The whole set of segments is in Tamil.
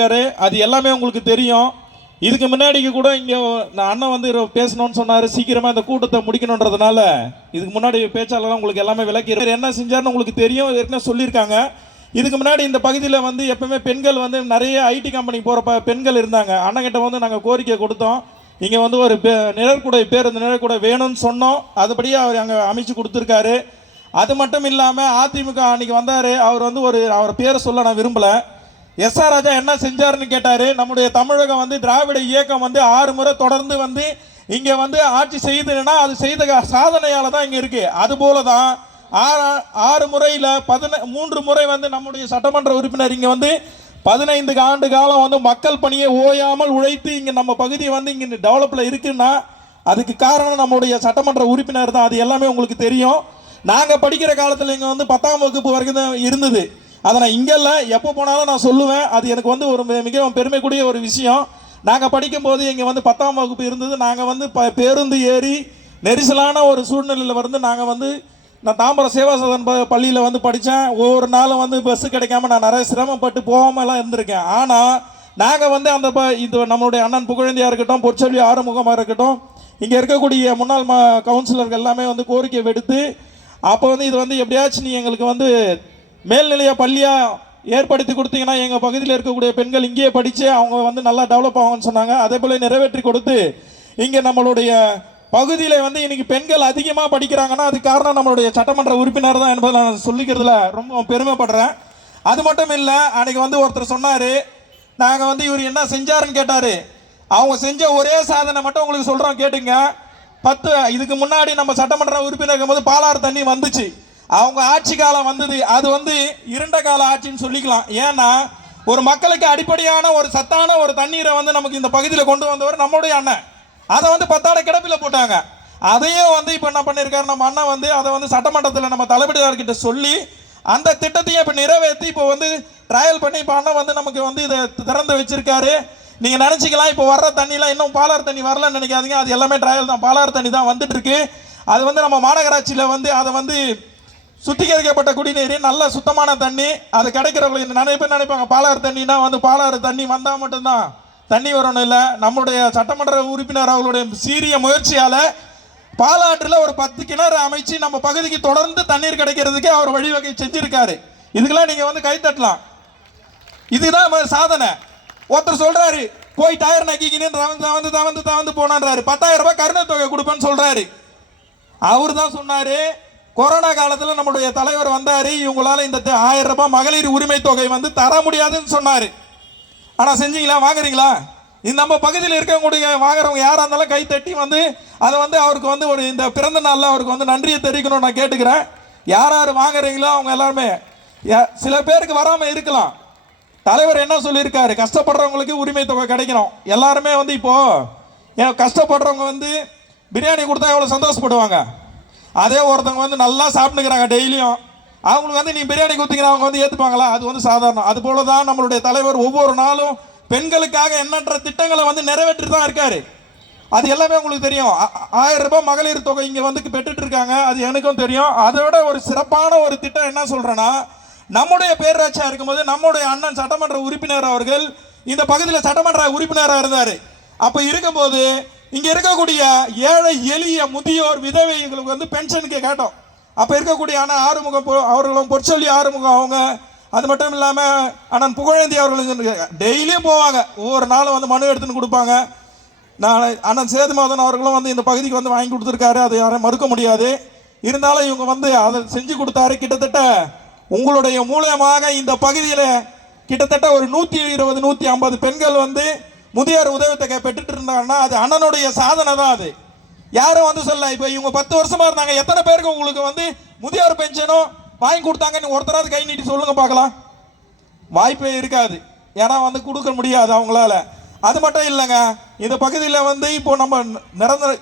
சொல்லியிருக்காரு, அது எல்லாமே உங்களுக்கு தெரியும். இதுக்கு முன்னாடிக்கு கூட இங்கே அண்ணன் வந்து பேசணும்னு சொன்னார், சீக்கிரமாக இந்த கூட்டத்தை முடிக்கணுன்றதுனால இதுக்கு முன்னாடி பேச்சாளர்லாம் உங்களுக்கு எல்லாமே விளக்கி என்ன செஞ்சார்னு உங்களுக்கு தெரியும், ஏற்கனவே சொல்லியிருக்காங்க. இதுக்கு முன்னாடி இந்த பகுதியில் வந்து எப்பவுமே பெண்கள் வந்து நிறைய ஐடி கம்பெனி போகிற பெண்கள் இருந்தாங்க. அண்ணங்கிட்ட வந்து நாங்கள் கோரிக்கை கொடுத்தோம், இங்கே வந்து ஒரு நிழற்குடை பேருந்து நிழற்குடை வேணும்னு சொன்னோம். அதுபடியே அவர் அங்கே அமைச்சு கொடுத்துருக்காரு. அது மட்டும் இல்லாமல் அதிமுக அன்னைக்கு வந்தார், அவர் வந்து அவர் பேரை சொல்ல நான் விரும்பலை. எஸ்ஆர் ராஜா என்ன செஞ்சாருன்னு கேட்டார். நம்முடைய தமிழகம் வந்து திராவிட இயக்கம் வந்து 6 முறை தொடர்ந்து வந்து இங்கே வந்து ஆட்சி செய்துன்னா அது செய்த சாதனையால் தான் இங்கே இருக்குது. அதுபோல தான் 6 முறையில் 3 முறை வந்து நம்முடைய சட்டமன்ற உறுப்பினர் இங்கே வந்து 15 ஆண்டு காலம் வந்து மக்கள் பணியை ஓயாமல் உழைத்து இங்கே நம்ம பகுதி வந்து இங்கே டெவலப்பில் இருக்குன்னா அதுக்கு காரணம் நம்முடைய சட்டமன்ற உறுப்பினர் தான். அது எல்லாமே உங்களுக்கு தெரியும். நாங்கள் படிக்கிற காலத்தில் இங்கே வந்து 10ஆம் வகுப்பு வரைக்கும் தான் இருந்தது. அதை நான் இங்கெல்லாம் எப்போ போனாலும் நான் சொல்லுவேன். அது எனக்கு வந்து ஒரு மிகவும் பெருமைக்குரிய ஒரு விஷயம். நாங்கள் படிக்கும்போது இங்கே வந்து 10ஆம் வகுப்பு இருந்தது. நாங்கள் வந்து பேருந்து ஏறி நெரிசலான ஒரு சூழ்நிலையில் வந்து நாங்கள் வந்து நான் தாம்பரம் சேவாசதன் பள்ளியில் வந்து படித்தேன். ஒவ்வொரு நாளும் வந்து பஸ்ஸு கிடைக்காம நான் நிறைய சிரமப்பட்டு போகாமலாம் இருந்திருக்கேன். ஆனால் நாங்கள் வந்து அந்த இது நம்மளுடைய அண்ணன் புகழேந்தியாக இருக்கட்டும், பொற்செல்வி ஆறுமுகமாக இருக்கட்டும், இங்கே இருக்கக்கூடிய முன்னாள் கவுன்சிலர்கள் எல்லாமே வந்து கோரிக்கை விடுத்து அப்போ வந்து இது வந்து எப்படியாச்சும் நீ எங்களுக்கு வந்து மேல்நிலைய பள்ளியாக ஏற்படுத்தி கொடுத்தீங்கன்னா எங்கள் பகுதியில் இருக்கக்கூடிய பெண்கள் இங்கேயே படித்து அவங்க வந்து நல்லா டெவலப் ஆகும்னு சொன்னாங்க. அதே போல் நிறைவேற்றி கொடுத்து இங்கே நம்மளுடைய பகுதியில் வந்து இன்னைக்கு பெண்கள் அதிகமாக படிக்கிறாங்கன்னா அது காரணம் நம்மளுடைய சட்டமன்ற உறுப்பினர் தான் என்பதை நான் சொல்லிக்கிறதுல ரொம்ப பெருமைப்படுறேன். அது மட்டும் இல்லை, அன்றைக்கி வந்து ஒருத்தர் சொன்னார், நாங்கள் வந்து இவர் என்ன செஞ்சாருன்னு கேட்டார். அவங்க செஞ்ச ஒரே சாதனை மட்டும் உங்களுக்கு சொல்கிறோம் கேட்டுங்க. இதுக்கு முன்னாடி நம்ம சட்டமன்ற உறுப்பினர் இருக்கும்போது பாலாறு தண்ணி வந்துச்சு. அவங்க ஆட்சி காலம் வந்தது, அது வந்து இருண்ட கால ஆட்சின்னு சொல்லிக்கலாம். ஏன்னா ஒரு மக்களுக்கு அடிப்படையான ஒரு சத்தான ஒரு தண்ணீரை வந்து நமக்கு இந்த பகுதியில் கொண்டு வந்தவர் நம்மளுடைய அண்ணன். அதை வந்து 10 கிடப்பில் போட்டாங்க. அதையும் வந்து இப்போ என்ன பண்ணியிருக்காரு நம்ம அண்ணன் வந்து அதை வந்து சட்டமன்றத்தில் நம்ம தலைமையாளர்கிட்ட சொல்லி அந்த திட்டத்தையும் இப்போ நிறைவேற்றி இப்போ வந்து ட்ரையல் பண்ணி இப்போ அண்ணன் வந்து நமக்கு வந்து இதை திறந்து வச்சிருக்காரு. நீங்கள் நினச்சிக்கலாம் இப்போ வர்ற தண்ணிலாம் இன்னும் பாலாறு தண்ணி வரலன்னு நினைக்காதீங்க, அது எல்லாமே ட்ரையல் தான். பாலாறு தண்ணி தான் வந்துட்டு இருக்கு. அது வந்து நம்ம மாநகராட்சியில் வந்து அதை வந்து சுத்திகரிக்கப்பட்ட குடிநீர், நல்ல சுத்தமான தண்ணி அது கிடைக்கிறவங்களுக்கு நிறைய பேர் நினைப்பாங்க பாலாறு தண்ணினா வந்து பாலாறு தண்ணி வந்தால் மட்டும்தான் தண்ணி வரணும். இல்லை, நம்முடைய சட்டமன்ற உறுப்பினர் அவர்களுடைய சீரிய முயற்சியால் பாலாற்றில் ஒரு 10 கிணறு அமைச்சு நம்ம பகுதிக்கு தொடர்ந்து தண்ணீர் கிடைக்கிறதுக்கு அவர் வழிவகை செஞ்சிருக்காரு. இதுக்கெல்லாம் நீங்கள் வந்து கைத்தட்டலாம். இதுதான் சாதனை. ஒருத்தர் சொல்றாரு போய் டயர் நக்கிக்கின்னு தவந்து போனான்றாரு, 10,000 ரூபாய் கருணை தொகை கொடுப்பேன்னு சொல்றாரு. அவரு தான் சொன்னாரு கொரோனா காலத்தில் நம்முடைய தலைவர் வந்தார், இவங்களால இந்த 1000 ரூபாய் மகளிர் உரிமை தொகை வந்து தர முடியாதுன்னு சொன்னார். ஆனால் செஞ்சீங்களா? வாங்குறீங்களா? இந்த நம்ம பகுதியில் இருக்கக்கூடிய வாங்குறவங்க யாராக இருந்தாலும் கை தட்டி வந்து அதை வந்து அவருக்கு வந்து ஒரு இந்த பிறந்த நாளில் அவருக்கு வந்து நன்றியை தெரிவிக்கணும்னு நான் கேட்டுக்கிறேன். யார் யார் வாங்குறீங்களோ அவங்க எல்லாருமே. சில பேருக்கு வராமல் இருக்கலாம். தலைவர் என்ன சொல்லியிருக்காரு, கஷ்டப்படுறவங்களுக்கு உரிமை தொகை கிடைக்கணும். எல்லாருமே வந்து இப்போது கஷ்டப்படுறவங்க வந்து பிரியாணி கொடுத்தா எவ்வளோ சந்தோஷப்படுவாங்க. அதே ஒருத்தவங்க வந்து நல்லா சாப்பிட்டுக்கிறாங்க டெய்லியும், அவங்களுக்கு வந்து நீ பிரியாணி கொடுத்தீங்கன்னா அவங்க வந்து ஏற்றுப்பாங்களா? அது வந்து சாதாரணம். அது போல தான் நம்மளுடைய தலைவர் ஒவ்வொரு நாளும் பெண்களுக்காக எண்ணற்ற திட்டங்களை வந்து நிறைவேற்றி தான் இருக்காரு. அது எல்லாமே உங்களுக்கு தெரியும். 1000 ரூபாய் மகளிர் தொகை இங்கே வந்து பெற்றுட்டு இருக்காங்க, அது எனக்கும் தெரியும். அதோட ஒரு சிறப்பான ஒரு திட்டம் என்ன சொல்கிறேன்னா, நம்முடைய பேரூராட்சியாக இருக்கும்போது நம்முடைய அண்ணன் சட்டமன்ற உறுப்பினர் அவர்கள் இந்த பகுதியில் சட்டமன்ற உறுப்பினராக இருந்தார். அப்போ இருக்கும்போது இங்கே இருக்கக்கூடிய ஏழை எளிய முதியோர் விதவைகளுக்கு வந்து பென்ஷனுக்கு கேட்டோம். அப்போ இருக்கக்கூடிய அண்ணன் ஆறுமுகம் அவர்களும் பொற்சொல்லி ஆறுமுகம் அவங்க, அது மட்டும் இல்லாமல் அண்ணன் புகழேந்தி அவர்கள் டெய்லியும் போவாங்க, ஒவ்வொரு நாளும் வந்து மனு எடுத்துன்னு கொடுப்பாங்க. நான் அண்ணன் சேதுமாதன் அவர்களும் வந்து இந்த பகுதிக்கு வந்து வாங்கி கொடுத்துருக்காரு, அது யாரும் மறுக்க முடியாது. இருந்தாலும் இவங்க வந்து அதை செஞ்சு கொடுத்தாரு. கிட்டத்தட்ட உங்களுடைய மூலமாக இந்த பகுதியில் கிட்டத்தட்ட ஒரு 120 150 பெண்கள் வந்து முதியோர் உதவித்தொகை பெற்றுட்டு இருந்தாங்கன்னா அது அண்ணனுடைய சாதனை தான். அது யாரும் வந்து சொல்ல. இப்போ இவங்க 10 வருஷமா இருந்தாங்க, எத்தனை பேருக்கு உங்களுக்கு வந்து முதியோர் பென்ஷனும் வாங்கி கொடுத்தாங்கன்னு ஒருத்தராவது கை நீட்டி சொல்லுங்க பார்க்கலாம். வாய்ப்பே இருக்காது, ஏன்னா வந்து கொடுக்க முடியாது அவங்களால. அது மட்டும் இல்லைங்க, இந்த பகுதியில் வந்து இப்போ நம்ம நிரந்தர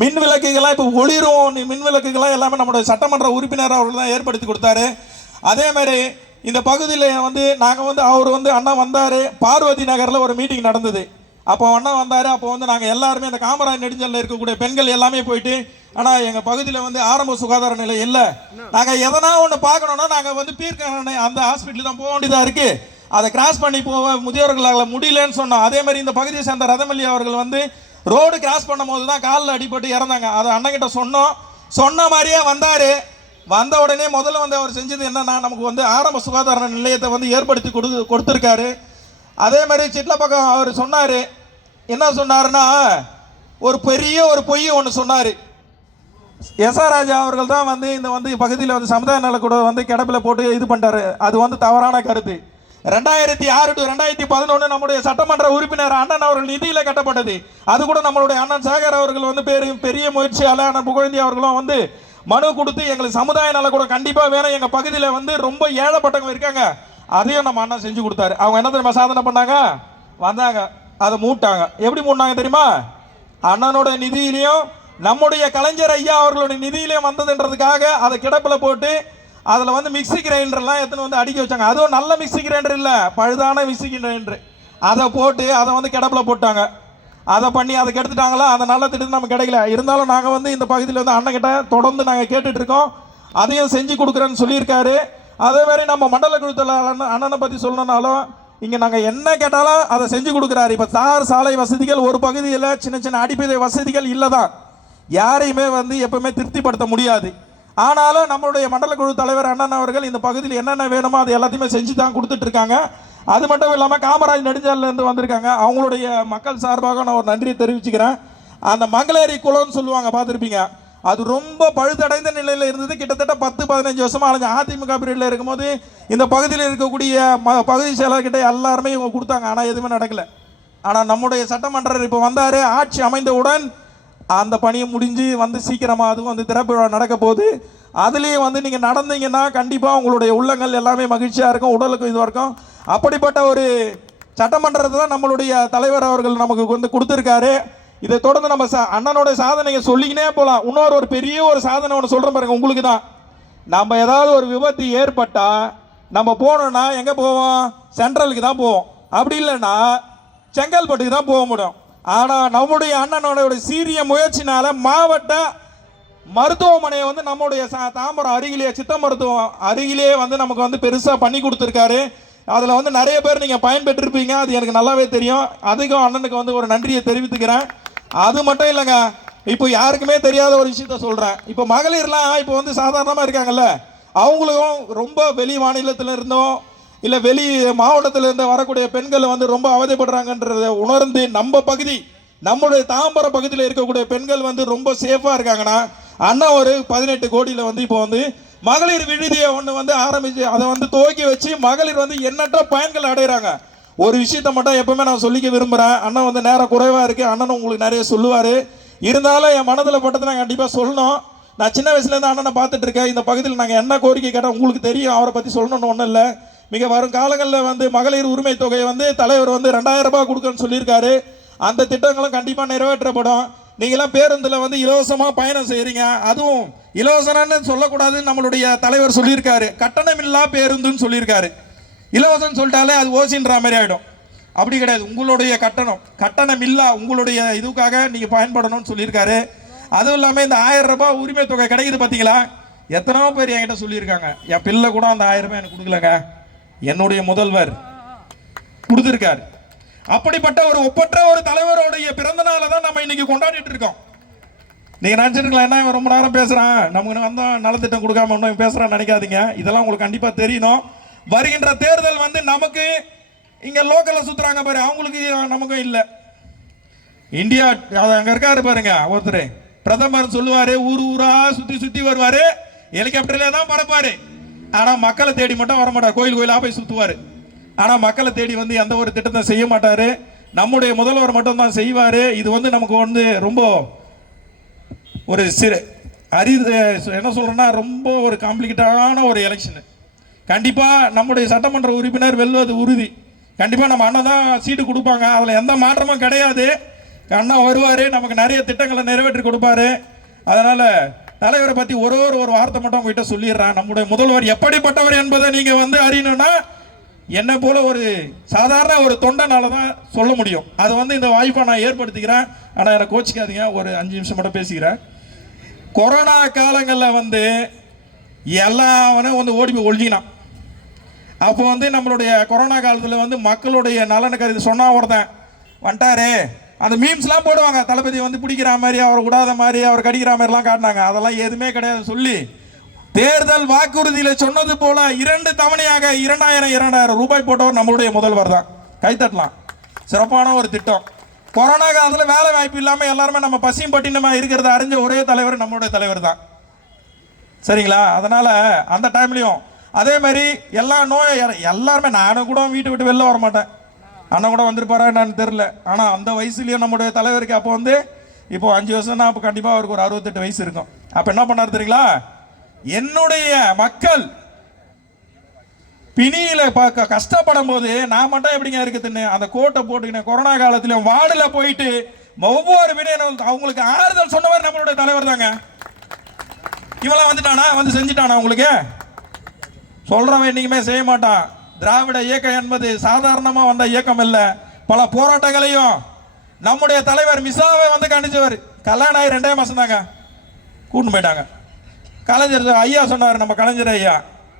மின் விளக்குகள்லாம் இப்போ ஒளிரும் மின் விளக்குகள்லாம் எல்லாமே நம்மளுடைய சட்டமன்ற உறுப்பினர் அவர்கள் தான் ஏற்படுத்தி கொடுத்தாரு. அதே மாதிரி இந்த பகுதியில் வந்து நாங்கள் வந்து அவர் வந்து அண்ணா வந்தார், பார்வதி நகரில் ஒரு மீட்டிங் நடந்தது. அப்போ அண்ணா வந்தார். அப்போ வந்து நாங்கள் எல்லாருமே இந்த காமராஜ் நெடுஞ்சலில் இருக்கக்கூடிய பெண்கள் எல்லாமே போயிட்டு, ஆனால் எங்கள் பகுதியில் வந்து ஆரம்ப சுகாதார நிலையம் இல்லை, நாங்கள் எதனா ஒன்று பார்க்கணுன்னா நாங்கள் வந்து பீர்க்கணை அந்த ஹாஸ்பிட்டல் தான் போக வேண்டியதாக இருக்குது, அதை கிராஸ் பண்ணி போக முதியோர்களால் முடியலன்னு சொன்னோம். அதே மாதிரி இந்த பகுதியை சேர்ந்த ரதமல்லி அவர்கள் வந்து ரோடு கிராஸ் பண்ணும் போது தான் காலில் அடிபட்டு இறந்தாங்க. அதை அண்ணங்கிட்ட சொன்னோம். சொன்ன மாதிரியே வந்தார். வந்த உடனே முதல்ல வந்து அவர் செஞ்சது என்னன்னா, நமக்கு வந்து ஆரம்ப சுகாதார நிலையத்தை வந்து ஏற்படுத்தி கொடுத்துருக்காரு. அதே மாதிரி சிட்லப்பக்கம் அவர் சொன்னார். என்ன சொன்னாருன்னா, ஒரு பெரிய ஒரு பொய் ஒன்று சொன்னார். எஸ்ஆர் ராஜா அவர்கள் தான் வந்து இந்த வந்து பகுதியில் வந்து சமுதாய நலக்கூட வந்து கிடப்பில் போட்டு இது பண்ணிட்டாரு. அது வந்து தவறான கருத்து. 2006 to 2011 நம்முடைய சட்டமன்ற உறுப்பினர் அண்ணன் அவர்கள் நிதியில் கட்டப்பட்டது. அது கூட நம்மளுடைய அண்ணன் சேகர் அவர்கள் வந்து பெரிய முயற்சியால் அண்ணன் புகழேந்தி அவர்களும் வந்து மனு கொடுத்து எங்களுக்கு சமுதாய நலக்கூட கண்டிப்பாக வேணும், எங்கள் பகுதியில் வந்து ரொம்ப ஏழைப்பட்டவங்க இருக்காங்க, அதையும் நம்ம அண்ணன் செஞ்சு கொடுத்தாரு. அவங்க என்ன தெரியுமா சாதனை பண்ணாங்க? வந்தாங்க, அதை மூட்டாங்க. எப்படி மூட்டாங்க தெரியுமா? அண்ணனோட நிதியிலையும் நம்முடைய கலைஞர் ஐயா அவர்களுடைய நிதியிலையும் வந்ததுன்றதுக்காக அதை கிடப்பில் போட்டு அதில் வந்து மிக்சி கிரைண்டர்லாம் எடுத்துன்னு வந்து அடிக்க வச்சாங்க. அதுவும் நல்ல மிக்சி கிரைண்டர் இல்லை, பழுதான மிக்சி கிரைண்டர். அதை போட்டு அதை வந்து கிடப்பில் போட்டாங்க. அதை பண்ணி அதை கெடுத்துட்டாங்களா? அந்த நல்ல திட்டம் நமக்கு கிடைக்கல. இருந்தாலும் நாங்கள் வந்து இந்த பகுதியில் வந்து அண்ணன்கிட்ட தொடர்ந்து நாங்கள் கேட்டுட்டு இருக்கோம். அதையும் செஞ்சு கொடுக்குறேன்னு சொல்லியிருக்காரு. அதே மாதிரி நம்ம மண்டல குழுத்தில் அண்ணனை பற்றி சொல்லணுன்னாலும் இங்கே நாங்கள் என்ன கேட்டாலும் அதை செஞ்சு கொடுக்குறாரு. இப்போ தார் சாலை வசதிகள் ஒரு பகுதியில் சின்ன சின்ன அடிப்படை வசதிகள் இல்லை தான், யாரையுமே வந்து எப்பவுமே திருப்திப்படுத்த முடியாது. ஆனாலும் நம்மளுடைய மண்டல குழு தலைவர் அண்ணன் அவர்கள் இந்த பகுதியில் என்னென்ன வேணுமோ அது எல்லாத்தையுமே செஞ்சு தான் கொடுத்துட்ருக்காங்க. அது மட்டும் இல்லாமல் காமராஜ் நெடுஞ்சாலிலேருந்து வந்திருக்காங்க. அவங்களுடைய மக்கள் சார்பாக நான் ஒரு நன்றியை தெரிவிச்சுக்கிறேன். அந்த மங்களேரி குளம்னு சொல்லுவாங்க, பார்த்துருப்பீங்க. அது ரொம்ப பழுதடைந்த நிலையில் இருந்தது. கிட்டத்தட்ட 10-15 வருஷமாக அலைஞ்சு அதிமுக பீரியடில் இருக்கும்போது இந்த பகுதியில் இருக்கக்கூடிய பகுதி செயலர்கிட்ட எல்லாருமே இவங்க கொடுத்தாங்க. ஆனால் எதுவுமே நடக்கலை. ஆனால் நம்முடைய சட்டமன்றர் இப்போ வந்தார். ஆட்சி அமைந்தவுடன் அந்த பணியை முடிஞ்சு வந்து சீக்கிரமாக அதுவும் வந்து திறப்பு விழா நடக்க போகுது. அதுலேயும் வந்து நீங்கள் நடந்தீங்கன்னா கண்டிப்பாக உங்களுடைய உள்ளங்கள் எல்லாமே மகிழ்ச்சியாக இருக்கும், உடலுக்கும் இதுவாக இருக்கும். அப்படிப்பட்ட ஒரு சட்டமன்றத்தை தான் நம்மளுடைய தலைவர் அவர்கள் நமக்கு வந்து கொடுத்துருக்காரு. இதை தொடர்ந்து நம்ம அண்ணனோட சாதனையை சொல்லிக்கினே போகலாம். இன்னொரு ஒரு பெரிய ஒரு சாதனை ஒன்று சொல்கிறேன் பாருங்க, உங்களுக்கு தான். நம்ம ஏதாவது ஒரு விபத்து ஏற்பட்டால் நம்ம போனோம்னா எங்கே போவோம்? சென்ட்ரலுக்கு தான் போவோம். அப்படி இல்லைன்னா செங்கல்பட்டுக்கு தான் போக முடியும். ஆனால் நம்முடைய அண்ணனோட சீரிய முயற்சினால மாவட்ட மருத்துவமனையை வந்து நம்முடைய தாம்பரம் அருகிலேயே சித்த மருத்துவம் அருகிலேயே வந்து நமக்கு வந்து பெருசாக பண்ணி கொடுத்துருக்காரு. அதில் வந்து நிறைய பேர் நீங்கள் பயன்பெற்றிருப்பீங்க, அது எனக்கு நல்லாவே தெரியும். அதுக்கும் அண்ணனுக்கு வந்து ஒரு நன்றியை தெரிவித்துக்கிறேன். அது மட்டும் இல்லைங்க, இப்போ யாருக்குமே தெரியாத ஒரு விஷயத்த சொல்கிறேன். இப்போ மகளிர்லாம் இப்போ வந்து சாதாரணமாக இருக்காங்கல்ல, அவங்களுக்கும் ரொம்ப வெளி மாநிலத்தில் இருந்தோம் இல்லை வெளி மாவட்டத்தில் இருந்து வரக்கூடிய பெண்கள் வந்து ரொம்ப அவதிப்படுறாங்கன்றதை உணர்ந்து நம்ம பகுதி நம்முடைய தாம்பரம் பகுதியில் இருக்கக்கூடிய பெண்கள் வந்து ரொம்ப சேஃபாக இருக்காங்கன்னா அண்ணா ஒரு 18 கோடியில் வந்து இப்போ வந்து மகளிர் விடுதியை ஒன்று வந்து ஆரம்பித்து அதை வந்து துவக்கி வச்சு மகளிர் வந்து எண்ணற்ற பயன்கள் அடைகிறாங்க. ஒரு விஷயத்தை மட்டும் எப்பவுமே நான் சொல்லிக்க விரும்புகிறேன். அண்ணன் வந்து நேரம் குறைவாக இருக்குது, அண்ணன் உங்களுக்கு நிறைய சொல்லுவார். இருந்தாலும் என் மனதில் பட்டதை நான் கண்டிப்பாக சொல்லணும். நான் சின்ன வயசுலேருந்து அண்ணனை பார்த்துட்டு இருக்கேன். இந்த பகுதியில் நாங்கள் என்ன கோரிக்கை கேட்டால் உங்களுக்கு தெரியும், அவரை பற்றி சொல்லணும்னு ஒன்றும் இல்லை. மிக வரும் காலங்களில் வந்து மகளிர் உரிமை தொகையை வந்து தலைவர் வந்து 2000 ரூபாய் கொடுக்குன்னு சொல்லியிருக்காரு. அந்த திட்டங்களும் கண்டிப்பாக நிறைவேற்றப்படும். நீங்களாம் பேருந்தில் வந்து இலவசமாக பயணம் செய்கிறீங்க, அதுவும் இலவசம்னு சொல்லக்கூடாதுன்னு நம்மளுடைய தலைவர் சொல்லியிருக்காரு. கட்டணமில்லா பேருந்துன்னு சொல்லியிருக்காரு. இலவசம்னு சொல்லிட்டாலே அது ஓசின்ற மாதிரி ஆகிடும். அப்படி கிடையாது, உங்களுடைய கட்டணம் இல்லா உங்களுடைய இதுக்காக நீங்கள் பயன்படணும்னு சொல்லியிருக்காரு. அதுவும் இல்லாமல் இந்த 1000 ரூபாய் உரிமை தொகை கிடைக்குது பார்த்தீங்களா? எத்தனையோ பேர் என்கிட்ட சொல்லியிருக்காங்க, என் பிள்ளை கூட அந்த 1000 ரூபாய் எனக்கு கொடுக்கலங்க, என்னுடைய முதல்வர் கொடுத்துருக்காரு. அப்படிப்பட்ட ஒரு ஒப்பற்ற ஒரு தலைவருடைய பிறந்த நாளை தான் நம்ம இன்னைக்கு கொண்டாடிட்டு இருக்கோம். நீங்க நினைச்சிருக்கலாம், என்ன ரொம்ப நேரம் பேசுறான், நமக்கு வந்தா நலத்திட்டம் கொடுக்காம ஒன்றும் பேசுறான்னு நினைக்காதீங்க. இதெல்லாம் உங்களுக்கு கண்டிப்பா தெரியணும். வருகின்ற தேர்தல் வந்து நமக்கு இங்க லோக்கல்ல சுத்துறாங்க பாரு, அவங்களுக்கு நமக்கும் இல்லை. இந்தியா அங்க இருக்காரு பாருங்க ஒருத்தர், பிரதமர் சொல்லுவாரு ஊர் ஊரா சுத்தி சுத்தி வருவாரு, ஹெலிகாப்டர்ல தான் பறப்பாரு. ஆனா மக்களை தேடி மட்டும் வர மாட்டார், கோயில் கோயிலா போய் சுத்துவாரு. ஆனா மக்களை தேடி வந்து எந்த ஒரு திட்டத்தை செய்ய மாட்டாரு. நம்முடைய முதல்வர் மட்டும் தான் செய்வாரு. இது வந்து நமக்கு வந்து ரொம்ப ஒரு அரிது, என்ன சொல்றேன்னா ரொம்ப ஒரு காம்ப்ளிகேட்டான ஒரு எலெக்ஷன். கண்டிப்பா நம்முடைய சட்டமன்ற உறுப்பினர் வெல்வது உறுதி. கண்டிப்பா நம்ம அண்ணன் தான் சீட்டு கொடுப்பாங்க, அதுல எந்த மாற்றமும் கிடையாது. அண்ணா வருவாரு, நமக்கு நிறைய திட்டங்களை நிறைவேற்றி கொடுப்பாரு. அதனால தலைவரை பத்தி ஒரு வார்த்தை மட்டும் உங்ககிட்ட சொல்லிடுறேன். நம்முடைய முதல்வர் எப்படிப்பட்டவர் என்பதை நீங்க வந்து அறியணும்னா என்ன போல ஒரு சாதாரண ஒரு தொண்டனால தான் சொல்ல முடியும். அது வந்து இந்த வாய்ப்பை நான் ஏற்படுத்திக்கிறேன். ஆனால் எனக்கு கோச்சிக்காதீங்க, ஒரு 5 நிமிஷம் மட்டும் பேசிக்கிறேன். கொரோனா காலங்களில் வந்து எல்லாவனும் வந்து ஓடி போய் ஒழிஞ்சினான். அப்போ வந்து நம்மளுடைய கொரோனா காலத்தில் வந்து மக்களுடைய நலனுக்கு கருதி சொன்னா ஒருத்தன் வந்துட்டாரு, அந்த மீம்ஸ்லாம் போடுவாங்க, தளபதி வந்து பிடிக்கிற மாதிரி, அவர் விடாத மாதிரி, அவர் கடிக்கிற மாதிரிலாம் காட்டினாங்க. அதெல்லாம் எதுவுமே கிடையாது சொல்லி தேர்தல் வாக்குறுதியில் சொன்னது போல 2 தவணையாக 2000 ரூபாய் போட்டவர் நம்மளுடைய முதல்வர் தான். கைத்தட்டலாம். சிறப்பான ஒரு திட்டம். கொரோனா காலத்தில் வேலை வாய்ப்பு இல்லாமல் எல்லாருமே நம்ம பசியும் பட்டினமாக இருக்கிறத அறிஞ்ச ஒரே தலைவர் நம்மளுடைய தலைவர் தான். சரிங்களா? அதனால் அந்த டைம்லையும் அதே மாதிரி எல்லா எல்லாருமே, நானும் கூட வீட்டை விட்டு வெளில வர மாட்டேன். அண்ணன் கூட வந்திருப்பாரா என்னன்னு தெரில. ஆனால் அந்த வயசுலேயும் நம்முடைய தலைவருக்கு அப்போ வந்து இப்போ 5 வருஷம்னா அப்போ கண்டிப்பாக அவருக்கு ஒரு 68 வயசு இருக்கும். அப்போ என்ன பண்ணார் தெரியுங்களா? என்னுடைய மக்கள் பிணியில கஷ்டப்படும் போது நான் மட்டும் எப்படிங்க இருக்குதுன்னு அந்த கோட்டை போட்டுக்கினேன். கொரோனா காலத்தில் வார்டில் போயிட்டு ஒவ்வொரு வினையும் அவங்களுக்கு ஆறுதல் சொன்னவர் நம்மளுடைய தலைவர் தாங்க. இவெல்லாம் வந்துட்டானா, வந்து செஞ்சுட்டானா? உங்களுக்கு சொல்றவன் என்னைக்குமே செய்ய மாட்டான். திராவிட இயக்கம் என்பது சாதாரணமாக வந்த இயக்கம் இல்லை. பல போராட்டங்களையும் நம்முடைய தலைவர் மிசாவை வந்து கண்டிச்சவர். கல்யாணம் ஆகி 2 மாதம் தாங்க கூட்டின்னு போயிட்டாங்க. கலைஞர் ஐயா சொன்னார், நம்ம கலைஞர் ஐயா,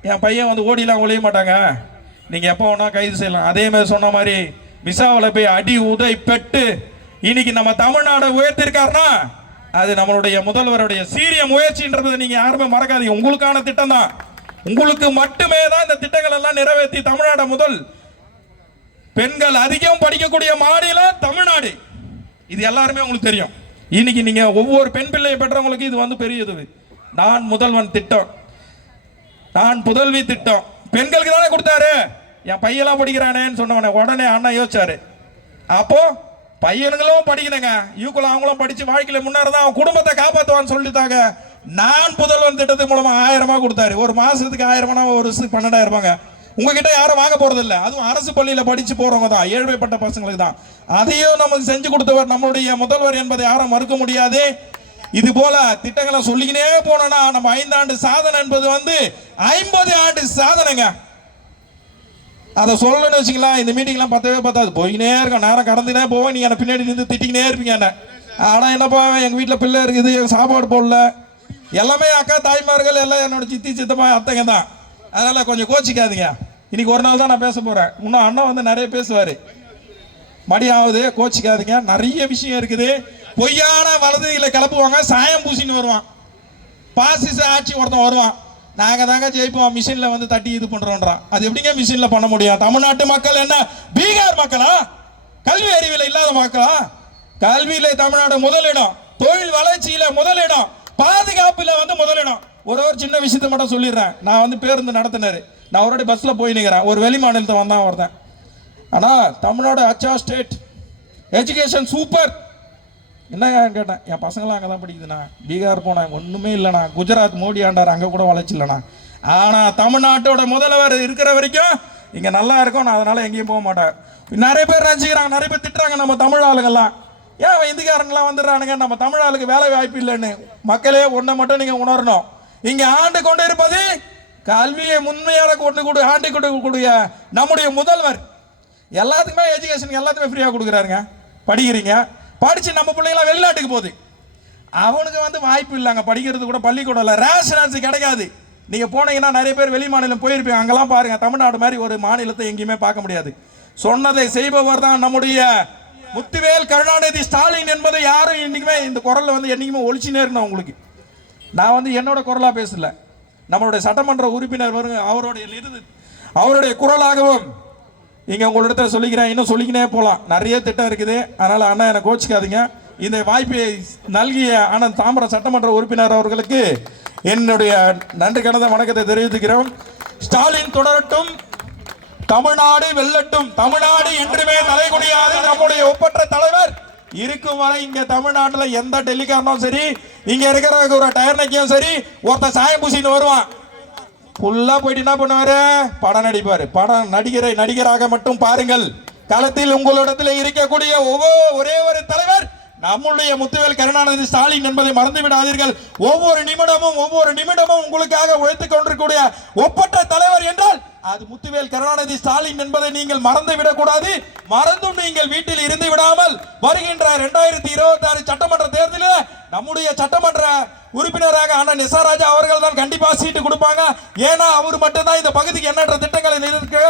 என் பையன் வந்து ஓடிலாம் ஒழிய மாட்டாங்க, நீங்கள் எப்போ வேணா கைது செய்யலாம். அதே மாதிரி சொன்ன மாதிரி மிசாவில் போய் அடி உதை பெட்டு இன்னைக்கு நம்ம தமிழ்நாடு உயர்த்திருக்காருன்னா அது நம்மளுடைய முதல்வருடைய சீரிய முயற்சின்றதை நீங்கள் யாருமே மறக்காதீங்க. உங்களுக்கான திட்டம் தான், உங்களுக்கு மட்டுமே தான் இந்த திட்டங்கள் எல்லாம் நிறைவேற்றி தமிழ்நாடு முதல் பெண்கள் அதிகம் படிக்கக்கூடிய மாநிலம் தமிழ்நாடு. இது எல்லாருமே உங்களுக்கு தெரியும். இன்னைக்கு நீங்க ஒவ்வொரு பெண் பிள்ளையை பெற்றவங்களுக்கு இது வந்து பெரிய உதவி. நான் முதல்வன் திட்டம், நான் புதல்வி திட்டம் பெண்களுக்கு தானே கொடுத்தாரு. என் பையெல்லாம் படிக்கிறானேன்னு சொன்னவனே உடனே அண்ணா யோசிச்சாரு. அப்போ பையனுங்களும் படிக்கணுங்க, ஈக்குவல் அவங்களும் படிச்சு வாழ்க்கையில முன்னேறதான் அவன் குடும்பத்தை காப்பாற்றுவான்னு சொல்லிட்டாங்க. நான் புதல்வன் திட்டத்தின் மூலமா 1000 கொடுத்தாரு. ஒரு மாசத்துக்கு 1000, ஒரு வருஷத்துக்கு 12,000. உங்ககிட்ட யாரும் வாங்க போறது இல்லை. அதுவும் அரசு பள்ளியில படிச்சு போறவங்க தான், ஏழ்மைப்பட்ட பசங்களுக்கு தான். அதையும் நமக்கு செஞ்சு கொடுத்தவர் நம்மளுடைய முதல்வர் என்பதை யாரும் மறுக்க முடியாது. இது போல திட்டங்களை சொல்லிக்கினே போனோம்னா நம்ம 5 ஆண்டு சாதனை என்பது வந்து 50 ஆண்டு சாதனைங்க. அதை சொல்லணும்னு வச்சுக்கலாம். இந்த மீட்டிங்லாம் பத்தாது, போயினே இருக்க நேரம் கடந்துனே போவேன். நீங்க என்ன பின்னாடி நின்று திட்டிக்கினே இருப்பீங்க என்ன. ஆனா என்னப்பா, எங்க வீட்டில் பிள்ளை இருக்குது, சாப்பாடு போடல, எல்லாமே அக்கா தாய்மார்கள் எல்லாம் என்னோட சித்தி சித்தப்பா அத்தைங்க தான். அதனால கொஞ்சம் கோச்சிக்காதீங்க. இன்னைக்கு ஒரு நாள் தான் நான் பேச போறேன். இன்னும் அண்ணன் வந்து நிறைய பேசுவாரு, மடியாவது, கோச்சிக்காதீங்க. நிறைய விஷயம் இருக்குது. பொய்யான வலதுகளை கிளப்புவாங்க, சாயம் பூசின்னு வருவான். பாசிச ஆட்சி ஒருத்தன் வருவான், நாங்க தாங்க ஜெயிப்போம், மிஷின்ல வந்து தட்டி இது பண்றோம்ன்றான். அது எப்படிங்க மிஷின்ல பண்ண முடியும்? தமிழ்நாட்டு மக்கள் என்ன பீகார் மக்களா? கல்வி அறிவியல இல்லாத மக்களா? கல்வியில தமிழ்நாடு முதலிடம், தொழில் வளர்ச்சியில முதலிடம், பாதுகாப்புல வந்து முதலிடம். ஒரு சின்ன விஷயத்தை மட்டும் சொல்லிடுறேன். நான் வந்து பேருந்து நடத்தினாரு, நான் அவரோட பஸ்ல போய் நிற்கிறேன். ஒரு வெளி மாநிலத்தை வந்தான் ஒருத்தன். ஆனா தமிழ்நாடு அச்சா ஸ்டேட், எஜுகேஷன் சூப்பர். என்னங்க கேட்டேன், என் பசங்களாம் அங்கே தான் படிக்குதுண்ணா. பீகார் போனேன், ஒன்றுமே இல்லைண்ணா. குஜராத் மோடி ஆண்டார், அங்கே கூட வளர்ச்சி இல்லைண்ணா. ஆனால் தமிழ்நாட்டோட முதல்வர் இருக்கிற வரைக்கும் இங்கே நல்லா இருக்கும். நான் அதனால எங்கேயும் போக மாட்டேன். நிறைய பேர் ரசிக்கிறாங்க, நிறைய பேர் திட்டுறாங்க நம்ம தமிழ் ஆளுங்கள்லாம். ஏன் இந்திக்காரங்களாம் வந்துடுறானுங்க, நம்ம தமிழ் ஆளுக்கு வேலை வாய்ப்பு இல்லைன்னு. மக்களே ஒன்றை மட்டும் நீங்கள் உணரணும், இங்கே ஆண்டு கொண்டு இருப்பது கல்வியை முன்மையாக ஆண்டு கொடுக்கக்கூடிய நம்முடைய முதல்வர். எல்லாத்துக்குமே எஜுகேஷன் எல்லாத்துக்குமே ஃப்ரீயாக கொடுக்குறாருங்க. படிக்கிறீங்க, படிச்சு நம்ம பிள்ளைங்களாம் வெளிநாட்டுக்கு போகுது. அவனுக்கு வந்து வாய்ப்பு இல்லைங்க படிக்கிறது கூட. பள்ளிக்கூடம் இல்லை, ரேஷன் அரிசி கிடைக்காது. நீங்க போனீங்கன்னா நிறைய பேர் வெளி மாநிலம் போயிருப்பீங்க. அங்கெல்லாம் பாருங்க, தமிழ்நாடு மாதிரி ஒரு மாநிலத்தை எங்கேயுமே பார்க்க முடியாது. சொன்னதை செய்பவர் தான் நம்முடைய முத்துவேல் கருணாநிதி ஸ்டாலின் என்பதை யாரும் இன்னைக்குமே இந்த குரல்ல வந்து என்னைக்குமே ஒழிச்சுனே இருக்கணும். உங்களுக்கு நான் வந்து என்னோட குரலா பேசல, நம்மளுடைய சட்டமன்ற உறுப்பினர் வருங்க, அவருடைய குரலாகவும் இங்கே உங்களிடத்தில் சொல்லிக்கிறேன். இன்னும் சொல்லிக்கினே போகலாம், நிறைய திட்டம் இருக்குது. அதனால் அண்ணா என்னை கோச்சிக்காதீங்க. இந்த வாய்ப்பை நல்கிய ஆனந்த் தாம்பரம் சட்டமன்ற உறுப்பினர் அவர்களுக்கு என்னுடைய நன்றி கடந்த வணக்கத்தை தெரிவித்துக்கிறோம். ஸ்டாலின் தொடரட்டும், தமிழ்நாடு வெல்லட்டும். தமிழ்நாடு என்றுமே தலைகுனியாது. நம்முடைய ஒப்பற்ற தலைவர் இருக்கும் வரை இங்க தமிழ்நாட்டில் எந்த டெல்லிக்காரனும் சரி, இங்க இருக்கிற ஒரு டயர்னைக்கும் சரி, ஒருத்தன் சாயம் பூசின்னு வருவான். ஃபுல்லா போயிட்டு என்ன பண்ணுவாரு, படம் நடிப்பாரு. படம் நடிகராக மட்டும் பாருங்கள். களத்தில் உங்களிடத்தில் இருக்கக்கூடிய ஒரே ஒரு தலைவர் நம்முடைய முத்துவேல் கருணாநிதி ஸ்டாலின் என்பதை மறந்து விடாதீர்கள். ஒவ்வொரு நிமிடமும் உங்களுக்காக உழைத்துக் கொண்டிருக்கூடிய ஒப்பற்ற தலைவர் என்றால் அது முத்துவேல் கருணாநிதி ஸ்டாலின் என்பதை நீங்கள் மறந்து விடக்கூடாது. மறந்தும் நீங்கள் வீட்டில் இருந்து விடாமல் வருகின்ற 2026 சட்டமன்ற தேர்தலில் நம்முடைய சட்டமன்ற உறுப்பினராக அண்ணன் எஸ்ஆராஜா அவர்கள் தான் கண்டிப்பா சீட்டு கொடுப்பாங்க. ஏன்னா அவர் மட்டும்தான் இந்த பகுதிக்கு எண்ணற்ற திட்டங்களை இருக்கு.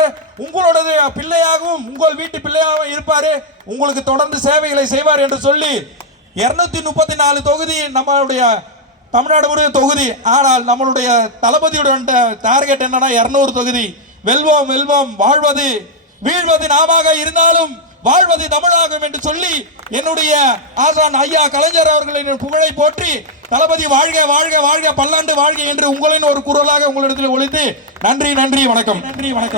உங்களோட பிள்ளையாகவும் உங்கள் வீட்டு பிள்ளையாகவும் இருப்பாரு, உங்களுக்கு தொடர்ந்து சேவைகளை செய்வார் என்று சொல்லி 234 தொகுதி நம்மளுடைய தமிழ்நாடு தொகுதி. ஆனால் நம்மளுடைய தளபதியோட டார்கெட் என்னன்னா 200 தொகுதி. வெல்வோம் வெல்வோம், வாழ்வது வீழ்வது நாமாக இருந்தாலும் வாழ்வது தமிழாகும் என்று சொல்லி என்னுடைய ஆசான் ஐயா கலைஞர் அவர்களின் புகழை போற்றி தளபதி வாழ்க வாழ்க வாழ்க பல்லாண்டு வாழ்க என்று உங்களின் ஒரு குரலாக உங்களிடத்தில் ஒலித்து நன்றி நன்றி வணக்கம். நன்றி வணக்கம்.